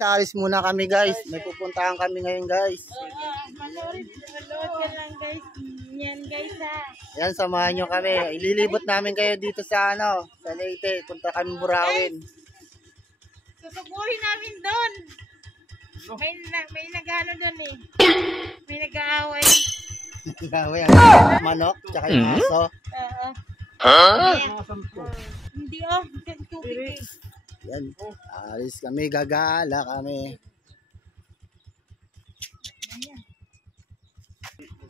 Alis muna kami guys. May pupuntahan kami ngayon guys. Manood ka lang guys. Yan guys ha. Yan, samahan nyo kami. Ililibot namin kayo dito sa sa Leyte. Punta kami Burawin. Susugurin namin doon. May nag-ano doon eh. May nag-aaway. Gawin manok, tsaka yung aso. Oo. Hindi tubig eh. Yan. Alis kami, gagala kami.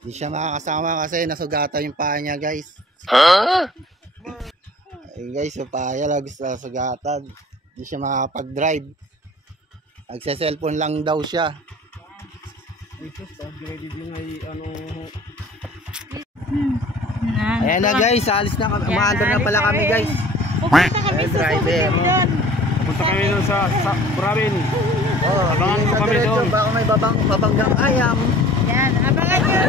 Hindi siya makakasama kasi nasugatan yung paa niya guys. Ay guys, yung paa niya lagos nasugatan. Hindi siya makakapag-drive. Nagse-cellphone lang daw siya. Ayan na guys, alis na kami. Umaandar na pala kami guys. Pupunta kami sa driver doon. Punta kami doon sa Burawin. Abangan mo kami doon. Baka may babanggang ayam. Yan, abangan nyo.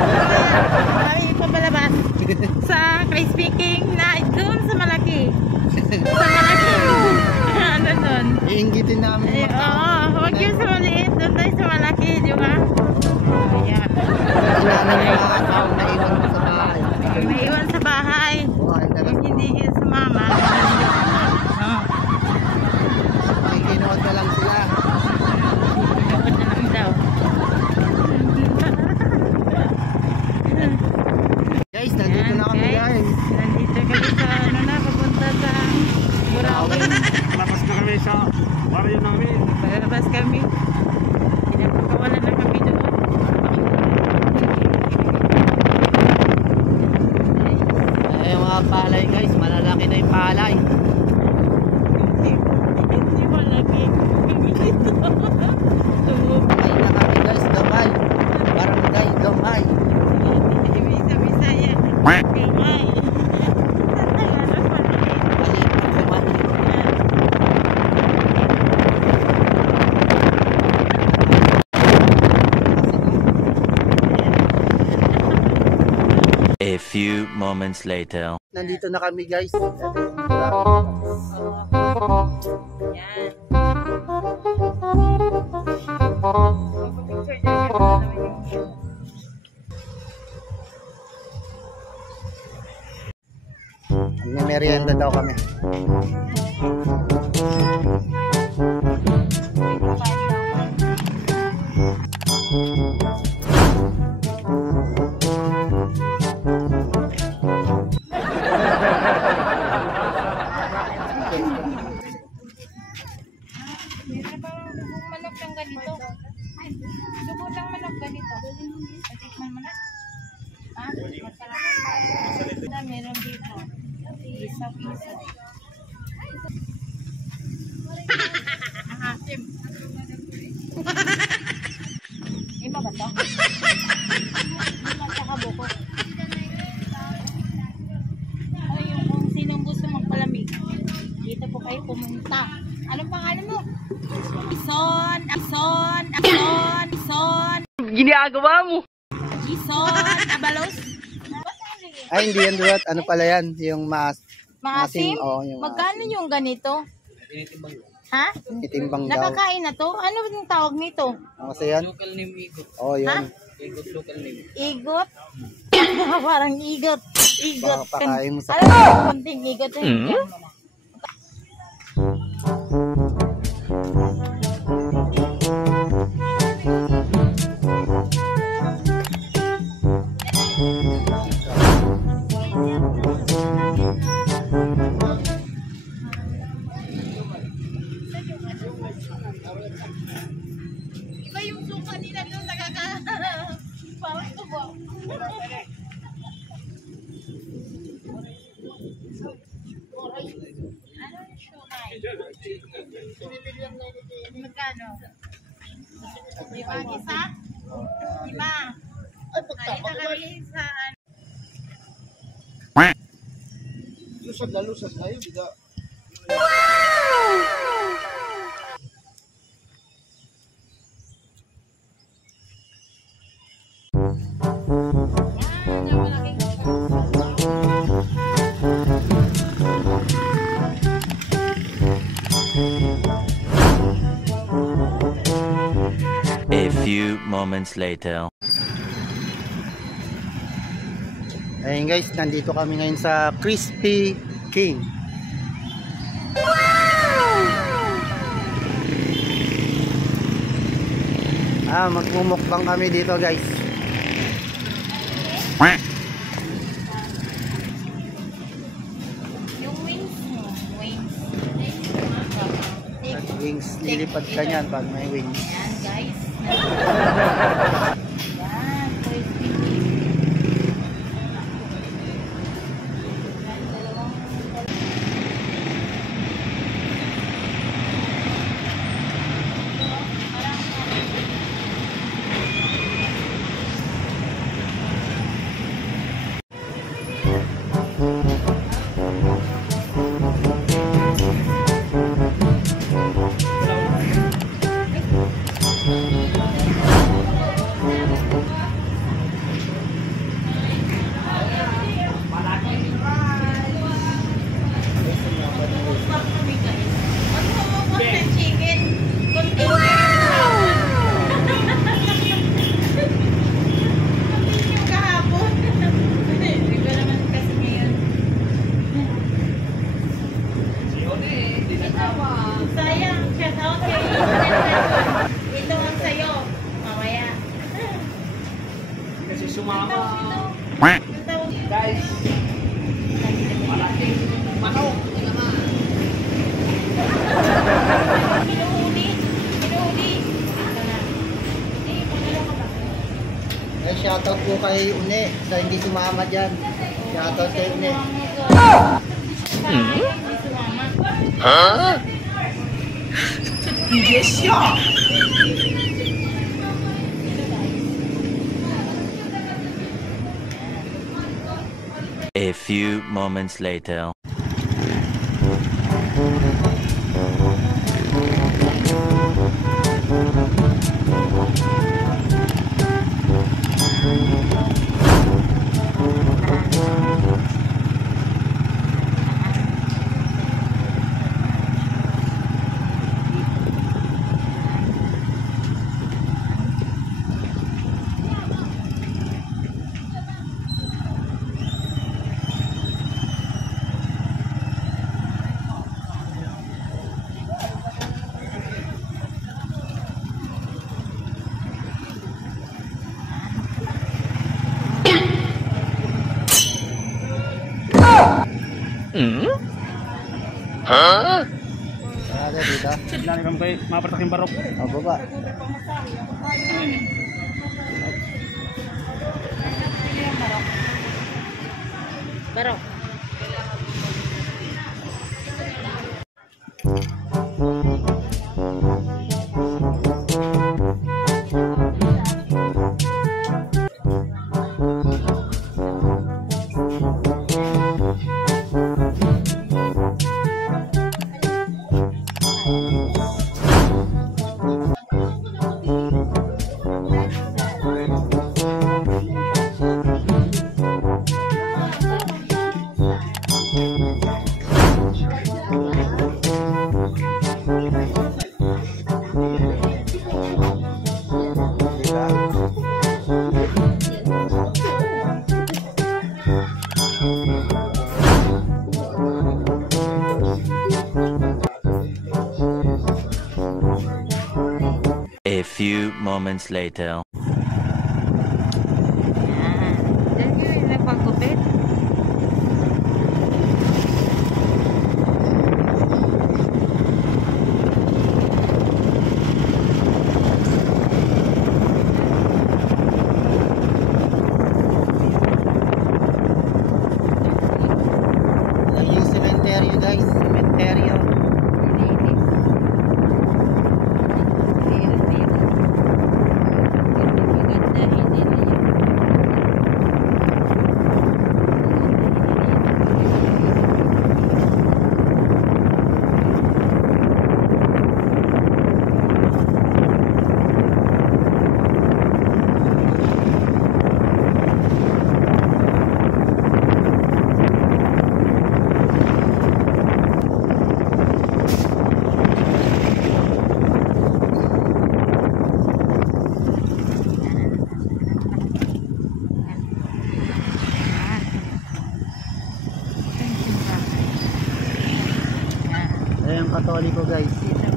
Kami pabalabas sa Crispy King na doon sa malaki. Sa malaki. Ano doon? Iinggitin namin. Oo, huwag yun sa maliit. Doon tayo sa malaki, di ba? Ayan. Naiwan sa bahay. Hindi yun sa mama. Kinuwag na lang sila. Kinuwag na lang daw. Guys, nandito na kami guys. Nandito kami sa papunta sa Burawin. Labas na kami sa baryo namin. Palabas kami. Pinapakawalan na kami doon. Ay, mga palay guys, malalaki na yung palay. Hindi malaki. Ay na kami guys, gamay. Barangay gamay. Bisa-bisaya. Gamay. A few moments later. Nandito na kami guys. Yan. May merienda daw kami. Meron ba dugong manok ng ganito? Dugo lang manok ganito. Patikman mo na. Ha? Masarap. Meron dito. Isa-isa. Ang asim. Ima ba ito? Ima sa kabuko. Ay, kung sinong gusto magpalamig, dito po kayo pumunta. Anong pangalan mo? Ison. Ginagawa mo? Ison. Abalos. Ay, hindi yan dulat. Ano pala yan? Yung Maasim? Oh, yung magkano yung ganito? Ha? itimbang daw. Nakakain na to? Ano yung tawag nito? Ano kasi yan? Local name Igot. Oh, yun. Ha? Igot local name. Igot? Parang igot. Igot. Baka pakain mo sa alam mo, konting igot. Yan mo na. Iba yung suka nila doon, parang tubo. Ano yung shumai? Magkano? 5 isa? 5. Dito kami sa lusad na yun. few moments later. Ayun guys, nandito kami ngayon sa Crispy King. Magmumukbang kami dito guys. Yung wings mo. Wings. At wings, lilipad ka niyan pag may wings. Yan guys. Yan. Crispy King. Yan, dalawang. Sayang, shout out kayo. Ito ang sayo. Mamaya. Kasi sumama. Guys. Malaking manok. Hinuhuli. Hinuhuli. Ito na. Hindi, pangalaw ka ba? Ay, shoutout po kay Une sa hindi sumama dyan. Shoutout kay Une. Hindi sumama. A few moments later. Sarado dito. Lagi kami kayo mapartak yung barok. Baba. Barok. A few moments later. Yan. Diyan yun, nagpagkupit. Yan yung cementerio guys. Cementerio. Hirap dito. Katoliko guys. Dito.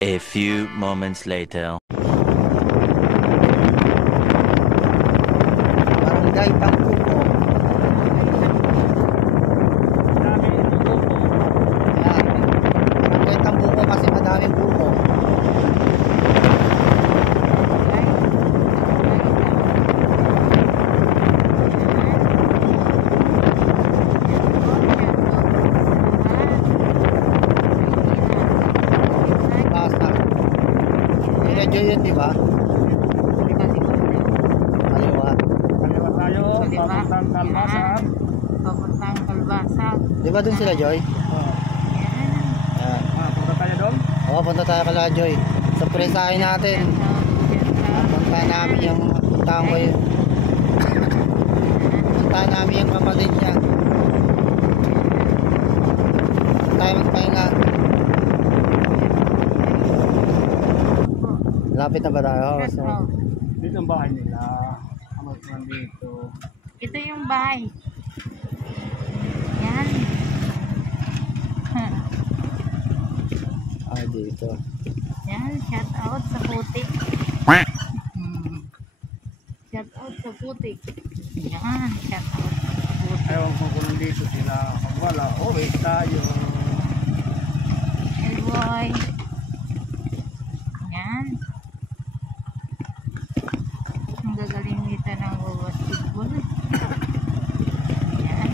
A few moments later. Barangay Tampuko. Yan. Barangay Tampuko kasi madaming buko. Basa. Medyo yun, di ba? Kaliwa. Kaliwa tayo, papuntang Kalbasan. Papuntang Kalbasan. Di ba dun sila, Joy? Oh. Yan. Punta tayo doon. Oo, punta tayo kala Joy. Surpresahin natin. Punta namin yung tamboy. Punta namin yung kapatid niya. Punta tayo magpahinga. Lapit na ba tayo? So, Dito ang bahay nila. Ano nandito? Ito yung bahay. Yan. dito. Yan, shout out sa putik. Shout out sa putik. Yan, shout out sa putik. Ewan ko kung nandito sila. Kung wala, uwi tayo. Hey boy. Yan. Ang gagaling nito ng basketball. Yan.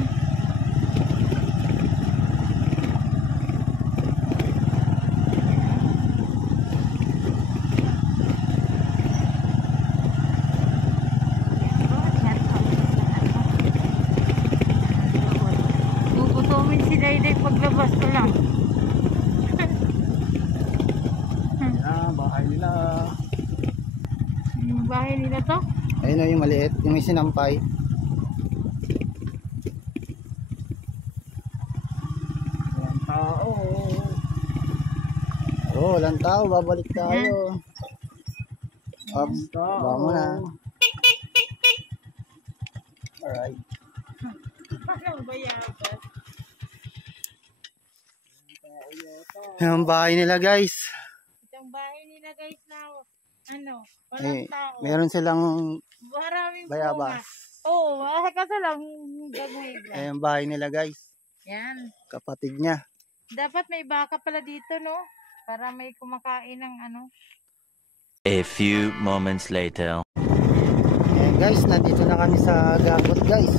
Gugutomin si Dayday paglabas ko lang. Yan, bahay nila. Yung bahay nila to? Ayun o yung maliit, yung may sinampay. Walang tao. Oo, walang tao, babalik tayo. Ops, baka mo na. Alright. Parang bayabas. Yung bahay nila guys. Itong bahay nila guys na ano, Eh, walang tao. meron silang Maraming bayabas. Oo, kasi lang gagawin. Eh, yung bahay nila guys. Yan. Kapatid niya. Dapat may baka pala dito, no? Para may kumakain ng ano. A few moments later. Eh guys, nandito na kami sa Gagot guys.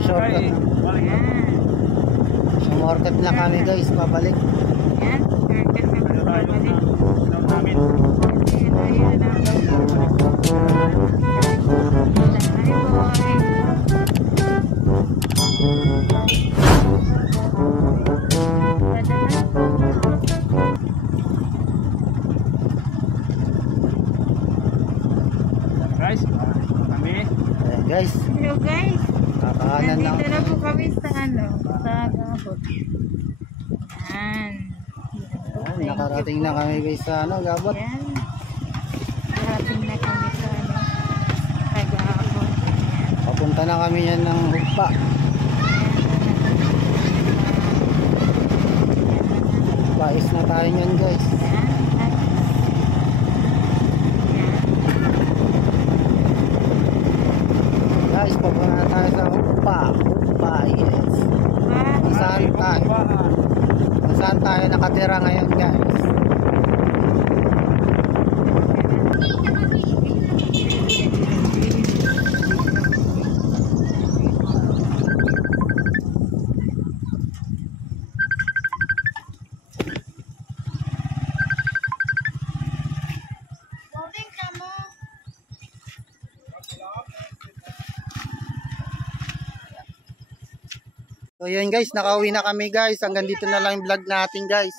Shortcut Ay, na. balik na. Yan. Shortcut na kami guys, pabalik. Yan. Circle na Tayo tayo na. Sinap namin. Ayun, ayun na. Hi, boy. Dadaan po. Yan guys, balik na kami. Ayan guys, Hello guys. kakaanan lang. Nandito na po kami sa ano, sa Gabot. Yan. Ayan, nakarating na kami guys sa ano, Gabot. Yan. Nakarating na kami sa ano, sa Gabot. Yan. Papunta na kami yan ng Hugpa. Pais na tayo yan guys. Yan. Guys, papunta na tayo sa Hugpa. Hugpa, yes. Kung saan tayo, kung saan tayo nakatira ngayon guys. So yun guys, nakauwi na kami guys. Hanggang dito na lang yung vlog natin guys.